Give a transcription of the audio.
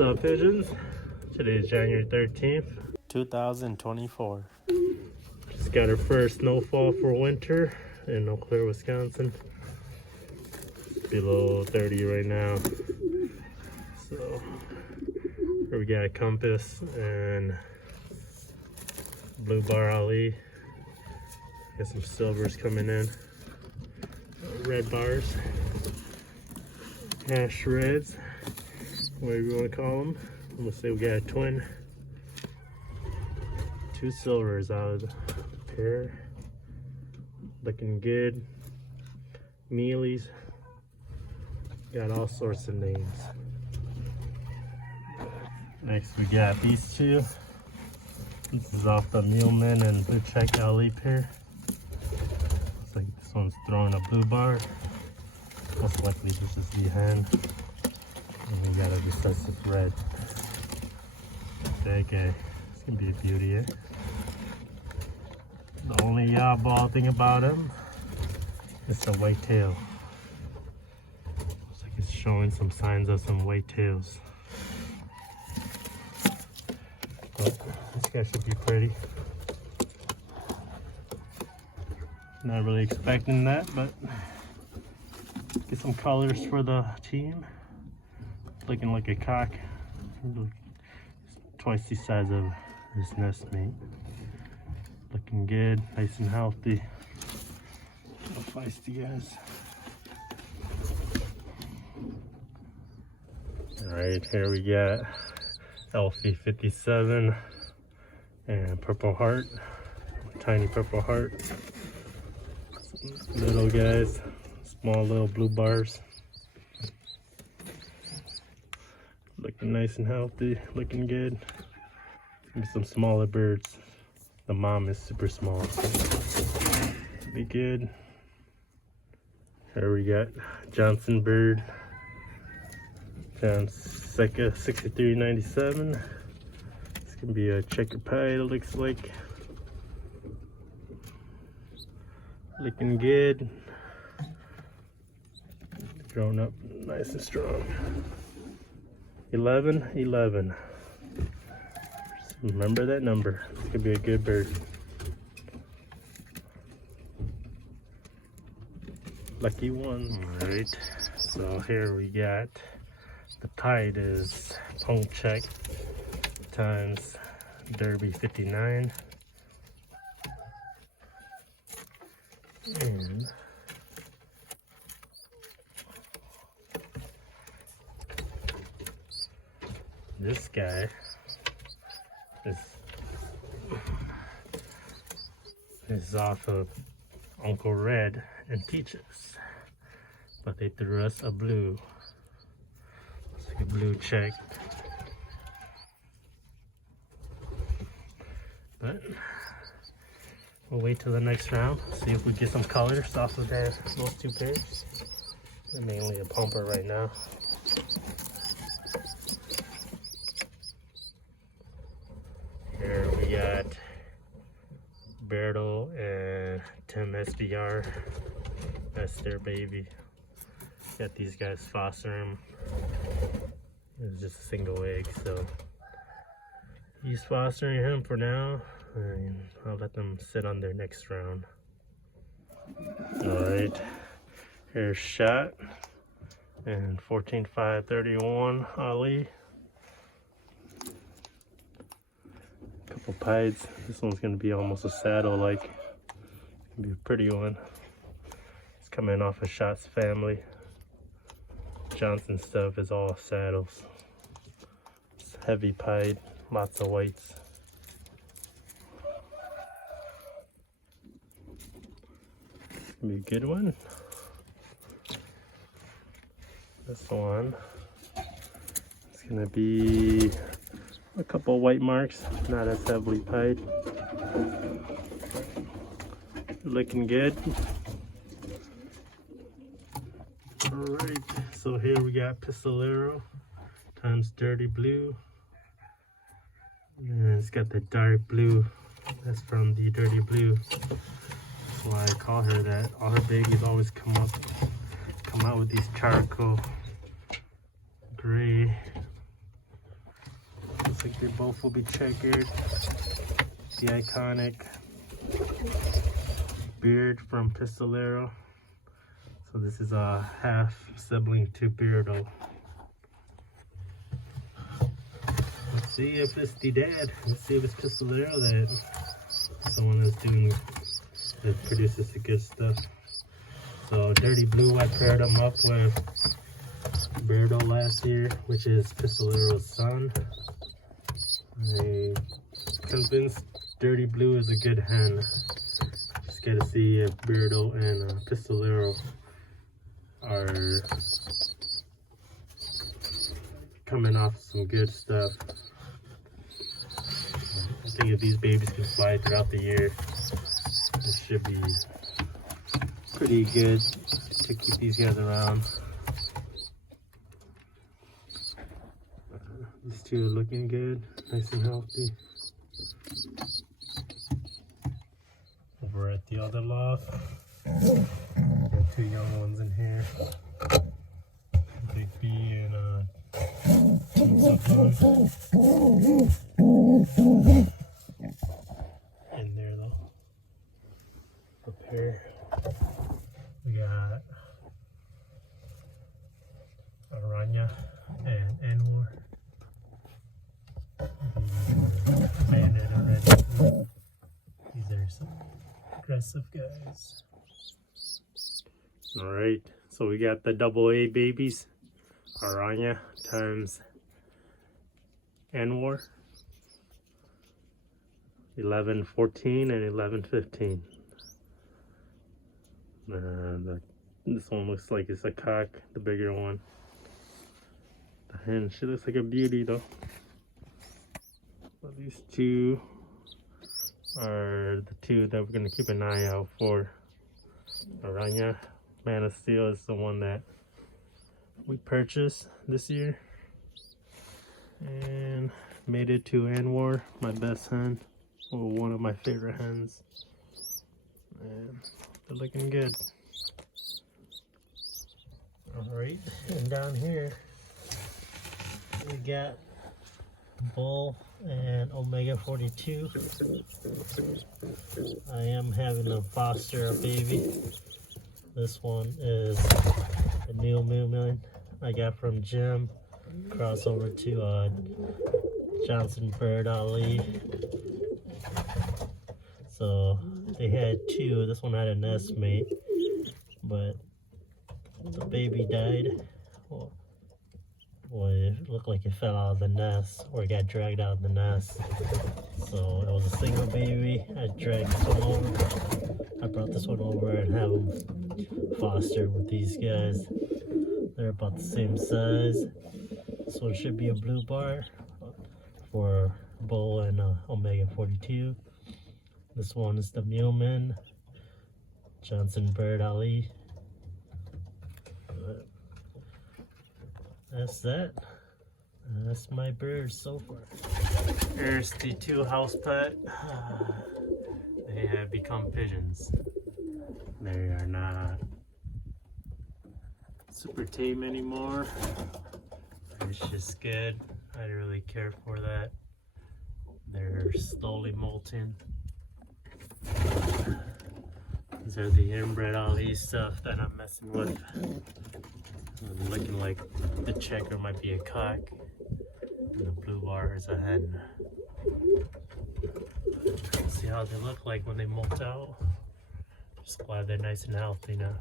What's up, pigeons? Today is January 13th, 2024. Just got our first snowfall for winter in Eau Claire, Wisconsin. It's below 30 right now. So here we got a compass and blue bar Ali. Got some silvers coming in. Red bars. Hash reds, whatever you want to call them. I'm gonna say we got a twin. Two silvers out of the pair. Looking good. Mealies. Got all sorts of names. Next we got these two. This is off the Muleman and Blue Check Ali pair. Looks like this one's throwing a blue bar. Most likely this is the hen. And we got a recessive red. Okay, it's gonna be a beauty, eh? The only oddball thing about him is the white tail. Looks like it's showing some signs of some white tails. But this guy should be pretty. Not really expecting that, but get some colors for the team. Looking like a cock. Twice the size of his nest mate. Looking good, nice and healthy. Little feisty guys. Alright, here we got Elfie 57 and Purple Heart. Tiny Purple Heart. Little guys. Small little blue bars. Looking nice and healthy, looking good. Maybe some smaller birds. The mom is super small, so be good. Here we got Johnson bird. Seca 6397. It's gonna be a checker pie, it looks like. Looking good. Grown up nice and strong. 1111. Remember that number. It's gonna be a good bird. Lucky one. Alright, so here we got the tide is Punk Check times Derby 59. And this guy is off of Uncle Red and Peaches, but they threw us a blue. It's like a blue check, but we'll wait till the next round, see if we get some colors off of those two pairs. They're mainly a pumper right now. Here we got Bertle and Tim SDR. That's their baby. Got these guys fostering him. It's just a single egg, so he's fostering him for now, and I'll let them sit on their next round. Alright, here's Shot and 14.531 Ali. Couple pieds. This one's gonna be almost a saddle, like gonna be a pretty one. It's coming off of Shot's family. Johnson stuff is all saddles. It's heavy pied, lots of whites. Gonna be a good one. This one, it's gonna be a couple white marks, not as heavily pied. Looking good. Alright, so here we got Pistolero times Dirty Blue. And it's got the dark blue. That's from the Dirty Blue. That's why I call her that. All her babies always come out with these charcoal gray Looks like they both will be checkered. The iconic beard from Pistolero. So this is a half sibling to Beardo. Let's see if it's the dad. Let's see if it's Pistolero that someone is doing that produces the good stuff. So Dirty Blue, I paired him up with Beardo last year, which is Pistolero's son. I convinced Dirty Blue is a good hen. Just gotta see if Beardo and Pistolero are coming off some good stuff. I think if these babies can fly throughout the year, it should be pretty good to keep these guys around. These two are looking good, nice and healthy. Over at the other loft, got two young ones in here. Big B and in there though. Up here we got Aranya and Anwar. Abandoned already. These are some aggressive guys. Alright, so we got the double A babies. Aranya times Anwar. 11-14 and 11-15. This one looks like it's a cock, the bigger one. The hen, she looks like a beauty though. So these two are the two that we're going to keep an eye out for. Aranya Man of Steel is the one that we purchased this year and made it to Anwar, my best hen, or one of my favorite hens, and they're looking good. Alright, and down here we got Bull and Omega 42. I am having to foster a baby. This one is the new Moomin I got from Jim. Crossover to Johnson Bird Ali. So they had two. This one had a nest mate, but the baby died. Well, it looked like it fell out of the nest, or it got dragged out of the nest. So it was a single baby. I dragged this one over. I brought this one over and have them foster with these guys. They're about the same size. This one should be a blue bar for Bull and Omega 42. This one is the Muleman, Johnson Bird Ali. That's that. That's my birds so far. Here's the two house pet. They have become pigeons. They are not super tame anymore. It's just good. I don't really care for that. They're slowly molting. These are the inbred Ali stuff that I'm messing with. Looking like the checker might be a cock and the blue bar is a hen. See how they look like when they molt out. Just glad they're nice and healthy now.